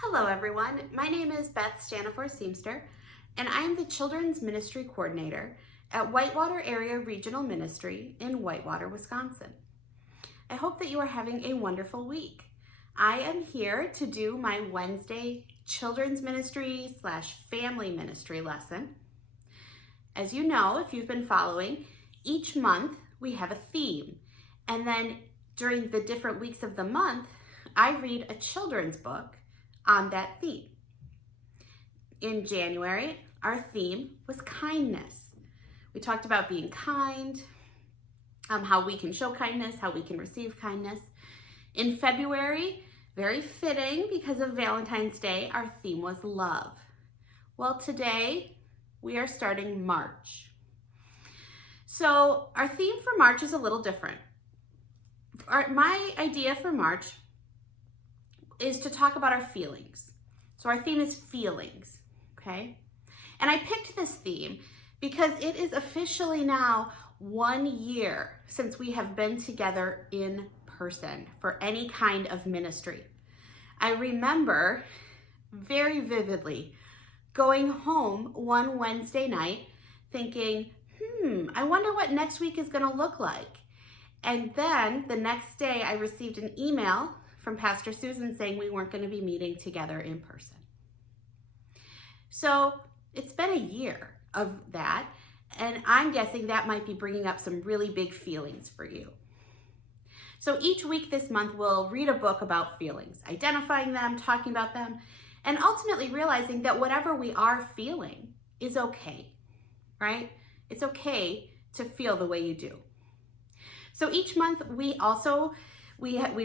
Hello everyone, my name is Beth Stanifor Seamster and I am the Children's Ministry Coordinator at Whitewater Area Regional Ministry in Whitewater, Wisconsin. I hope that you are having a wonderful week. I am here to do my Wednesday Children's Ministry / Family Ministry lesson. As you know, if you've been following, each month we have a theme, and then during the different weeks of the month, I read a children's book on that theme. In January, our theme was kindness. We talked about being kind, how we can show kindness, how we can receive kindness. In February, very fitting because of Valentine's Day, our theme was love. Well, today we are starting March. So our theme for March is a little different. My idea for March is to talk about our feelings. So our theme is feelings, okay? And I picked this theme because it is officially now 1 year since we have been together in person for any kind of ministry. I remember very vividly going home one Wednesday night thinking, I wonder what next week is gonna look like. And then the next day I received an email from Pastor Susan saying we weren't going to be meeting together in person. So it's been a year of that, and I'm guessing that might be bringing up some really big feelings for you. So each week this month we'll read a book about feelings, identifying them, talking about them, and ultimately realizing that whatever we are feeling is okay, right? It's okay to feel the way you do. So each month we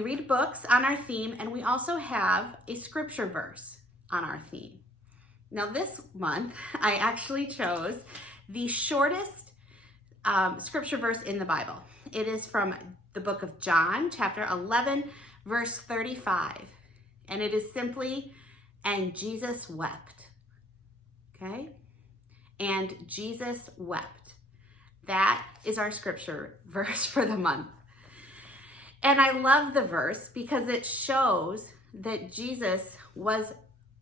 read books on our theme, and we also have a scripture verse on our theme. Now this month, I actually chose the shortest scripture verse in the Bible. It is from the book of John, chapter 11, verse 35. And it is simply, and Jesus wept. Okay? And Jesus wept. That is our scripture verse for the month. And I love the verse because it shows that Jesus was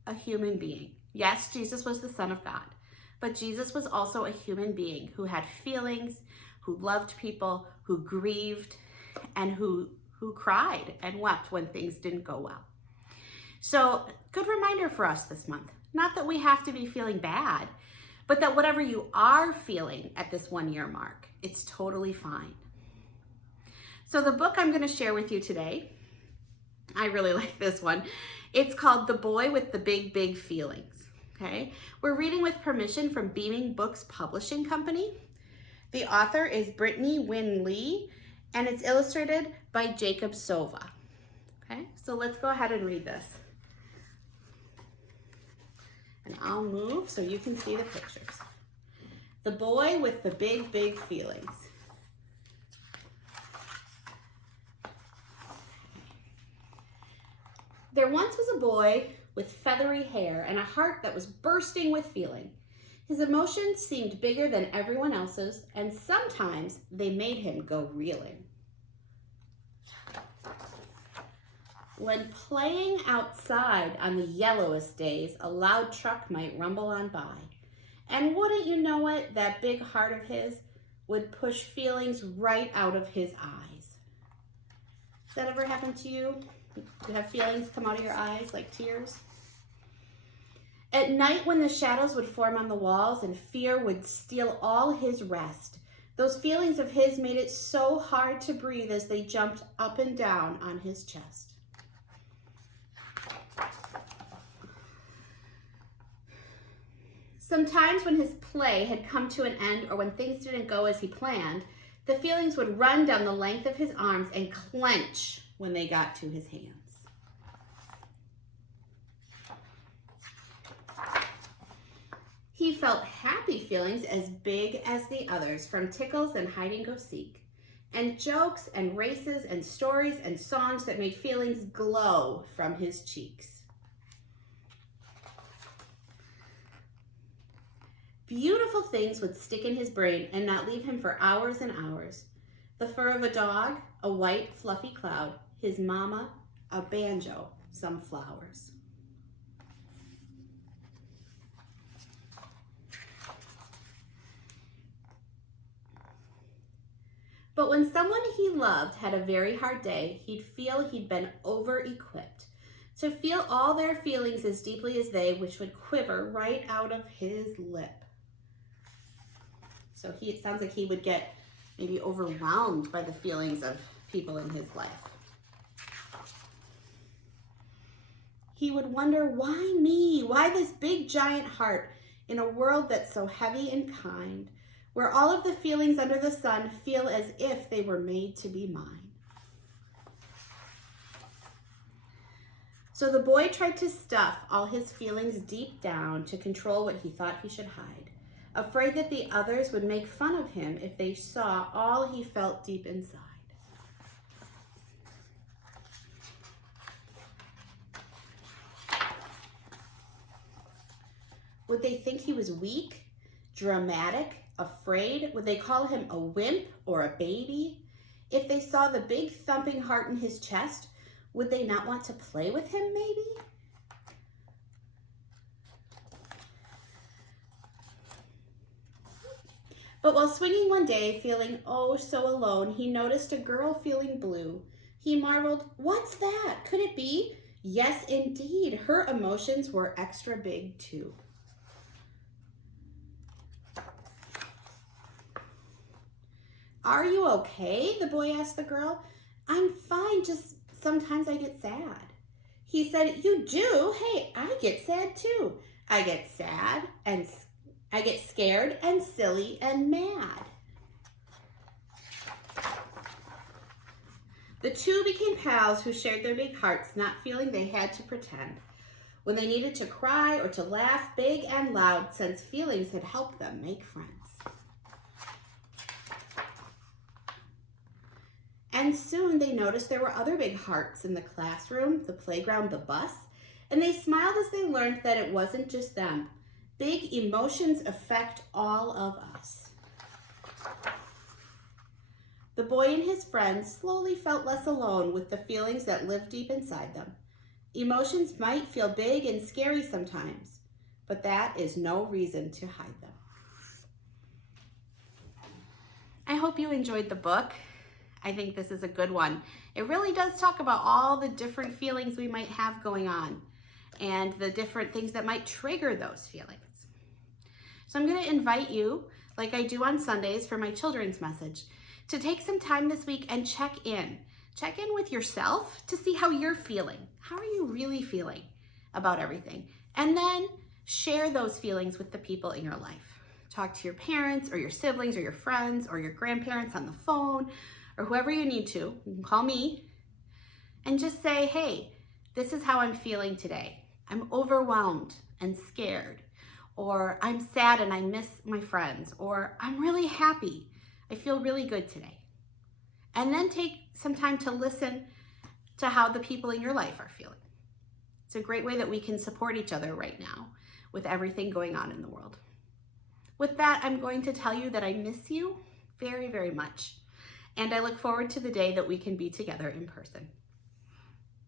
a human being. Yes, Jesus was the Son of God, but Jesus was also a human being who had feelings, who loved people, who grieved, and who cried and wept when things didn't go well. So, good reminder for us this month. Not that we have to be feeling bad, but that whatever you are feeling at this 1 year mark, it's totally fine. So the book I'm going to share with you today, I really like this one. It's called The Boy with the Big, Big Feelings. Okay? We're reading with permission from Beaming Books Publishing Company. The author is Brittany Wynn Lee, and it's illustrated by Jacob Sova. Okay? So let's go ahead and read this. And I'll move so you can see the pictures. The Boy with the Big, Big Feelings. There once was a boy with feathery hair and a heart that was bursting with feeling. His emotions seemed bigger than everyone else's, and sometimes they made him go reeling. When playing outside on the yellowest days, a loud truck might rumble on by. And wouldn't you know it, that big heart of his would push feelings right out of his eyes. Has that ever happened to you? You have feelings come out of your eyes like tears? At night when the shadows would form on the walls and fear would steal all his rest, those feelings of his made it so hard to breathe as they jumped up and down on his chest. Sometimes when his play had come to an end or when things didn't go as he planned, the feelings would run down the length of his arms and clench when they got to his hands. He felt happy feelings as big as the others, from tickles and hide-and-go-seek, and jokes and races and stories and songs that made feelings glow from his cheeks. Beautiful things would stick in his brain and not leave him for hours and hours. The fur of a dog, a white fluffy cloud, his mama, a banjo, some flowers. But when someone he loved had a very hard day, he'd feel he'd been over-equipped to feel all their feelings as deeply as they, which would quiver right out of his lip. So it sounds like he would get maybe overwhelmed by the feelings of people in his life. He would wonder, why me? Why this big giant heart in a world that's so heavy and kind, where all of the feelings under the sun feel as if they were made to be mine? So the boy tried to stuff all his feelings deep down to control what he thought he should hide, afraid that the others would make fun of him if they saw all he felt deep inside. Would they think he was weak, dramatic, afraid? Would they call him a wimp or a baby? If they saw the big thumping heart in his chest, would they not want to play with him, maybe? But while swinging one day, feeling oh so alone, he noticed a girl feeling blue. He marveled, what's that? Could it be? Yes, indeed. Her emotions were extra big, too. Are you okay? The boy asked the girl. I'm fine, just sometimes I get sad. He said, you do? Hey, I get sad too. I get sad and I get scared and silly and mad. The two became pals who shared their big hearts, not feeling they had to pretend. When they needed to cry or to laugh big and loud, since feelings had helped them make friends. And soon they noticed there were other big hearts in the classroom, the playground, the bus, and they smiled as they learned that it wasn't just them. Big emotions affect all of us. The boy and his friends slowly felt less alone with the feelings that lived deep inside them. Emotions might feel big and scary sometimes, but that is no reason to hide them. I hope you enjoyed the book. I think this is a good one. It really does talk about all the different feelings we might have going on and the different things that might trigger those feelings. So I'm going to invite you, like I do on Sundays for my children's message, to take some time this week and check in. Check in with yourself to see how you're feeling. How are you really feeling about everything? And then share those feelings with the people in your life. Talk to your parents or your siblings or your friends or your grandparents on the phone, or whoever you need to. You can call me and just say, hey, this is how I'm feeling today. I'm overwhelmed and scared, or I'm sad and I miss my friends, or I'm really happy. I feel really good today. And then take some time to listen to how the people in your life are feeling. It's a great way that we can support each other right now with everything going on in the world. With that, I'm going to tell you that I miss you very, very much. And I look forward to the day that we can be together in person.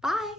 Bye.